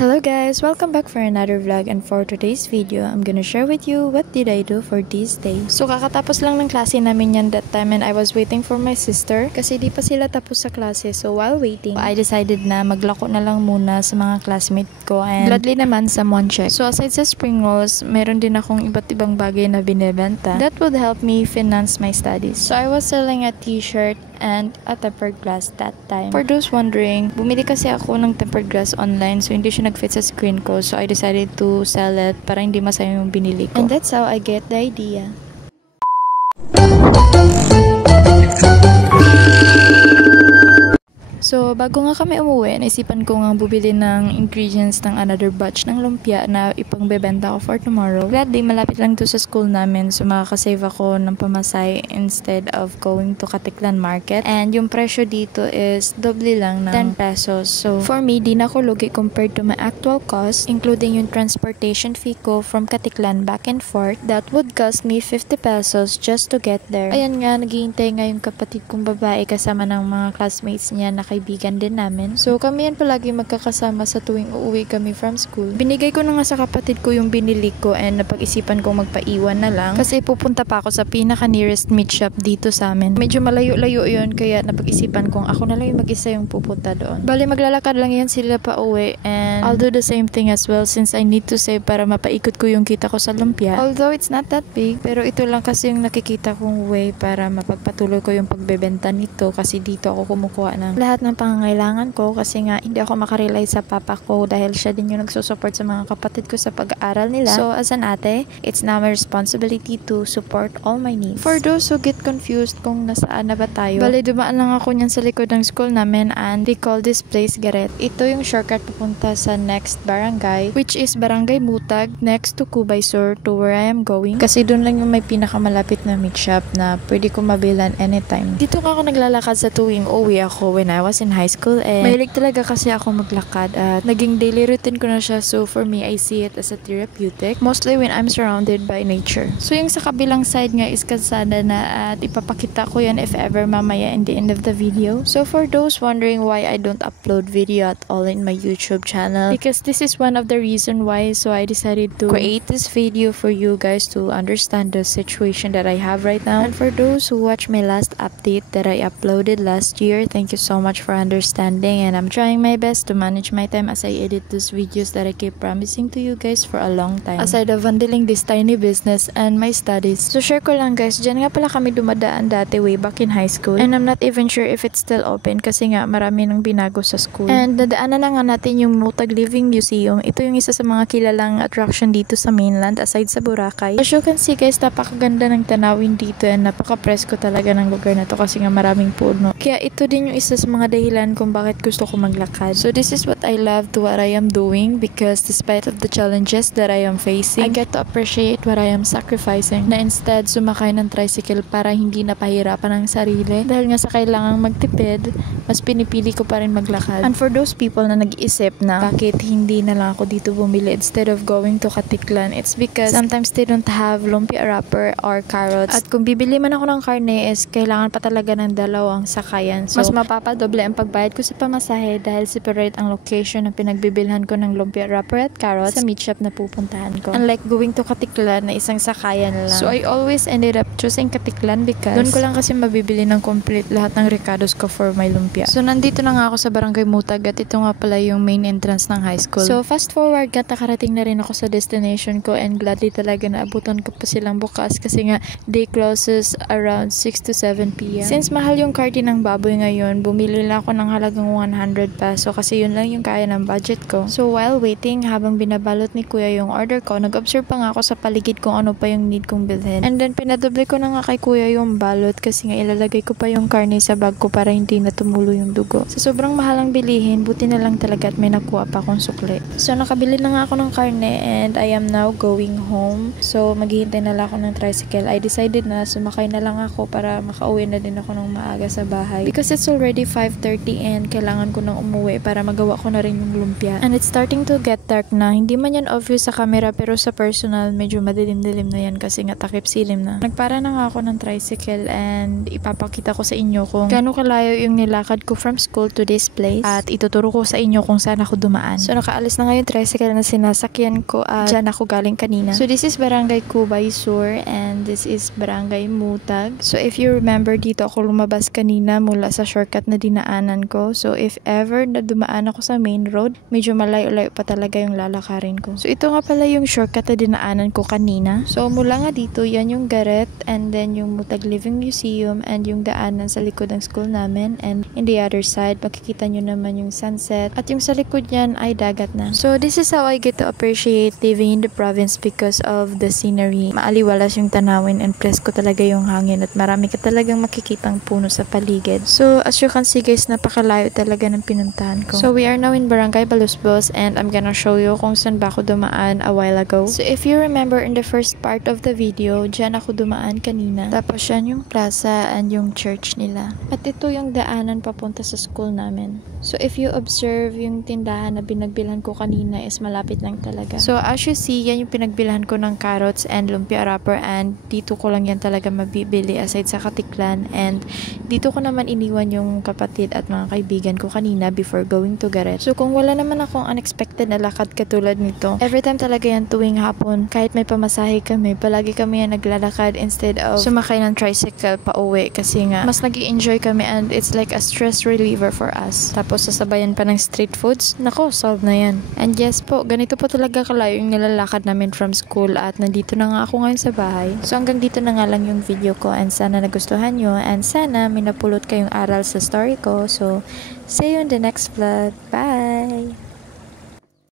Hello guys, welcome back for another vlog, and for today's video, I'm gonna share with you what did I do for this day. So kakatapos lang ng klase namin yan that time, and I was waiting for my sister kasi di pa sila tapos sa klase. So while waiting, I decided na maglako na lang muna sa mga classmate ko, and gladly naman someone check. So aside sa spring rolls, meron din akong iba't ibang bagay na binebenta that would help me finance my studies. So I was selling a t-shirt and a tempered glass that time. For those wondering, bumili kasi ako ng tempered glass online, so hindi siya nag-fit sa screen ko, so I decided to sell it para hindi masayang yung binili ko. And that's how I get the idea. So, bago nga kami umuwi, naisipan ko nga bubili ng ingredients ng another batch ng lumpia na ipangbebenta ko for tomorrow. Gladly, malapit lang to sa school namin, so makakasave ako ng pamasay instead of going to Katiklan Market. And yung presyo dito is doble lang ng 10 pesos. So, for me, di na ako lugi compared to my actual cost, including yung transportation fee ko from Katiklan back and forth. That would cost me 50 pesos just to get there. Ayan nga, naghihintay nga yung kapatid kong babae kasama ng mga classmates niya na kaibigan din namin. So, kami yan palagi magkakasama sa tuwing uuwi kami from school. Binigay ko na nga sa kapatid ko yung binili ko, and napag-isipan kong magpaiwan na lang kasi pupunta pa ako sa pinaka-nearest meat shop dito sa amin. Medyo malayo-layo yun, kaya napag-isipan kong ako na lang yung mag-isa yung pupunta doon. Bali, maglalakad lang yan sila pa uwi, and I'll do the same thing as well since I need to save para mapaikot ko yung kita ko sa lumpia. Although it's not that big, pero ito lang kasi yung nakikita kong way para mapagpatuloy ko yung pagbebenta nito, kasi dito ako kumukuha ng lahat ng pangangailangan ko, kasi nga hindi ako makarely sa papa ko dahil siya din yung nagsusupport sa mga kapatid ko sa pag-aaral nila. So as an ate, it's now my responsibility to support all my needs. For those who get confused kung nasaan na ba tayo, bali dumaan lang ako niyan sa likod ng school namin, and they call this place Garet. Ito yung shortcut papunta sa next barangay, which is Barangay Mutag, next to Kubay Sur, to where I am going, kasi doon lang yung may pinakamalapit na meat shop na pwede ko mabilan anytime. Dito ako naglalakad sa tuwing uwi ako when I was in high school, and mahilig talaga kasi ako maglakad at naging daily routine ko na siya. So for me, I see it as a therapeutic, mostly when I'm surrounded by nature. So yung sa kabilang side nga is kalsada na, at ipapakita ko yan if ever mamaya in the end of the video. So for those wondering why I don't upload video at all in my YouTube channel, because this is one of the reason why. So I decided to create this video for you guys to understand the situation that I have right now. And for those who watched my last update that I uploaded last year, thank you so much for understanding, and I'm trying my best to manage my time as I edit these videos that I keep promising to you guys for a long time, aside of handling this tiny business and my studies. So share ko lang guys, dyan nga pala kami dumadaan dati way back in high school, and I'm not even sure if it's still open kasi nga marami nang binago sa school. And nadaanan na nga natin yung Mutag Living Museum. Ito yung isa sa mga kilalang attraction dito sa mainland aside sa Boracay. As you can see guys, napakaganda ng tanawin dito, and napaka-presko talaga ng lugar na to kasi nga maraming puno. Kaya ito din yung isa sa mga dahilan kung bakit gusto ko maglakad. So this is what I love to what I am doing, because despite of the challenges that I am facing, I get to appreciate what I am sacrificing, na instead sumakay ng tricycle para hindi napahirapan ang sarili. Dahil nga sa kailangang magtipid, mas pinipili ko pa rin maglakad. And for those people na nag-iisip na bakit hindi na lang ako dito bumili instead of going to Katiklan, it's because sometimes they don't have lumpia wrapper or carrots. At kung bibili man ako ng karne is kailangan pa talaga ng dalawang sakayan. So mas mapapadoble ang pagbayad ko sa pamasahe dahil separate ang location na pinagbibilhan ko ng lumpia wrapper at carrots sa meat shop na pupuntahan ko. Unlike going to Katiklan na isang sakayan lang. So I always ended up choosing Katiklan because doon ko lang kasi mabibili ng complete lahat ng recados ko for my lumpia. So nandito na nga ako sa Barangay Mutag, at ito nga pala yung main entrance ng high school. So fast forward, nakarating na rin ako sa destination ko, and gladly talaga na abutan ko pa silang bukas kasi nga day closes around 6 to 7 p.m. Since mahal yung karne ng baboy ngayon, bumili lang ako ng halagang 100 peso kasi yun lang yung kaya ng budget ko. So while waiting, habang binabalot ni kuya yung order ko, nag-observe pa nga ako sa paligid kung ano pa yung need kong bilhin. And then pinadoble ko na nga kay kuya yung balot kasi nga ilalagay ko pa yung karne sa bag ko para hindi na tumulo yung dugo. Sa sobrang mahalang bilihin, buti na lang talaga at may nakuha pa akong sukli. So nakabili na nga ako ng karne, and I am now going home. So maghihintay na lang ako ng tricycle. I decided na sumakay na lang ako para makauwi na din ako ng maaga sa bahay, because it's already 5 12:30 and kailangan ko nang umuwi para magawa ko na rin yung lumpia. And it's starting to get dark na. Hindi man yan obvious sa camera pero sa personal medyo madilim-dilim na yan kasi nga takip silim na. Nagpara na nga ako ng tricycle and ipapakita ko sa inyo kung gaano kalayo yung nilakad ko from school to this place at ituturo ko sa inyo kung saan ako dumaan. So nakaalis na nga yung tricycle na sinasakyan ko at dyan ako galing kanina. So this is Barangay Cubay Sur and this is Barangay Mutag. So if you remember, dito ako lumabas kanina mula sa shortcut na dinaanan ko. So if ever na dumaan ako sa main road, medyo malayo-layo pa talaga yung lalakarin ko. So ito nga pala yung shortcut na dinaanan ko kanina. So mula nga dito, yan yung Garet and then yung Mutag Living Museum and yung daanan sa likod ng school namin. And in the other side, makikita nyo naman yung sunset at yung sa likod yan ay dagat na. So this is how I get to appreciate living in the province because of the scenery. Maaliwalas yung tanawin and presko talaga yung hangin at marami ka talagang makikitang puno sa paligid. So as you can see guys, napakalayo talaga ng pinuntahan ko. So we are now in Barangay Balusbos and I'm gonna show you kung saan ba ako dumaan a while ago. So if you remember in the first part of the video, dyan ako dumaan kanina. Tapos yan yung plaza and yung church nila. At ito yung daanan papunta sa school namin. So if you observe yung tindahan na binagbilhan ko kanina is malapit lang talaga. So as you see, yan yung pinagbilhan ko ng carrots and lumpia wrapper and dito ko lang yan talaga mabibili aside sa Katiklan and dito ko naman iniwan yung kapatid at mga kaibigan ko kanina before going to Garet. So kung wala naman akong unexpected na lakad katulad nito, every time talaga yan tuwing hapon, kahit may pamasahe kami, palagi kami yan naglalakad instead of sumakay ng tricycle pa uwi kasi nga mas nag-i-enjoy kami and it's like a stress reliever for us. Tapos sasabayan pa ng street foods, nako, solve na yan. And yes po, ganito po talaga kalayo yung nilalakad namin from school at nandito na nga ako ngayon sa bahay. So hanggang dito na nga lang yung video ko and sana nagustuhan nyo and sana may napulot kayong aral sa story ko. So see you in the next vlog. Bye!